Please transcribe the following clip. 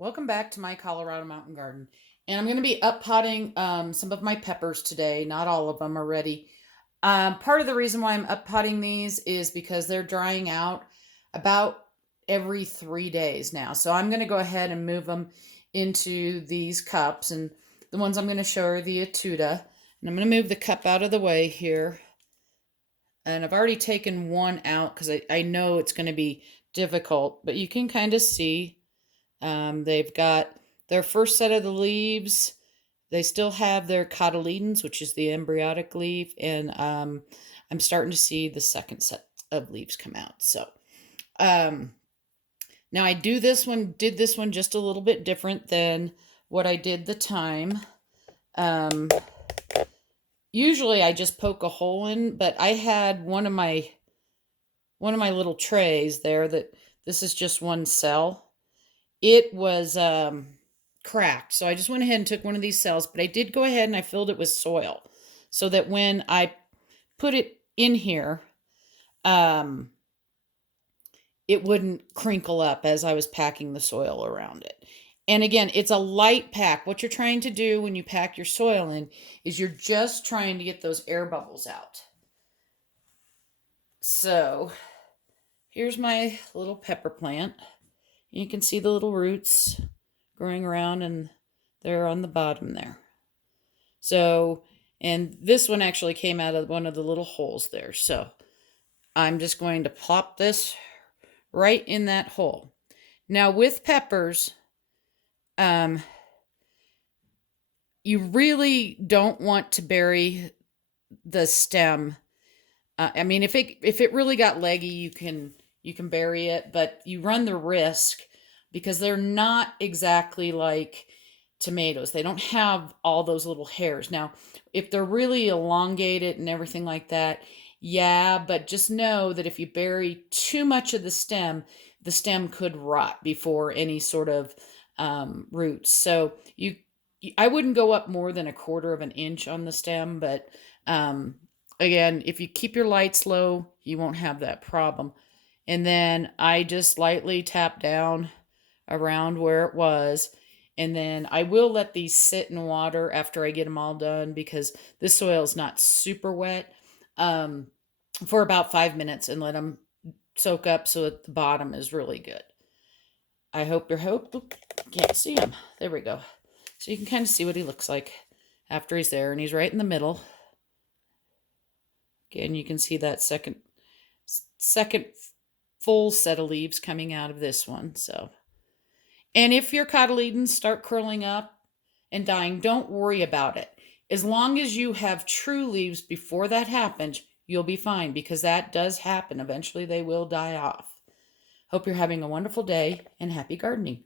Welcome back to my Colorado Mountain Garden. And I'm going to be up potting some of my peppers today. Not all of them are ready. Part of the reason why I'm up potting these is because they're drying out about every 3 days now. So I'm going to go ahead and move them into these cups. And the ones I'm going to show are the Etuda. And I'm going to move the cup out of the way here. And I've already taken one out because I know it's going to be difficult. But you can kind of see they've got their first set of the leaves. They still have their cotyledons, which is the embryonic leaf, and I'm starting to see the second set of leaves come out. So um, now I did this one just a little bit different than what I did the time. Um, Usually I just poke a hole in, but I had one of my little trays there that this is just one cell. It was cracked. So I just went ahead and took one of these cells, but I did go ahead and I filled it with soil so that when I put it in here, um, it wouldn't crinkle up as I was packing the soil around it. And again, it's a light pack. What you're trying to do when you pack your soil in is you're just trying to get those air bubbles out. So here's my little pepper plant. You can see the little roots growing around and they're on the bottom there. So, and this one actually came out of one of the little holes there. So I'm just going to plop this right in that hole. Now with peppers, you really don't want to bury the stem. I mean, if it really got leggy, you can bury it, but you run the risk because they're not exactly like tomatoes. They don't have all those little hairs. Now, if they're really elongated and everything like that, yeah, but just know that if you bury too much of the stem could rot before any sort of roots. So I wouldn't go up more than a quarter of an inch on the stem, but um, again, if you keep your lights low, you won't have that problem. And then I just lightly tap down around where it was. And then I will let these sit in water after I get them all done because this soil is not super wet, um, for about 5 minutes and let them soak up so that the bottom is really good. I hope, oop, can't see him. There we go. So you can kind of see what he looks like after he's there. And he's right in the middle. Again, you can see that second full set of leaves coming out of this one. So, and if your cotyledons start curling up and dying, don't worry about it. As long as you have true leaves before that happens, you'll be fine because that does happen. Eventually, they will die off. Hope you're having a wonderful day and happy gardening.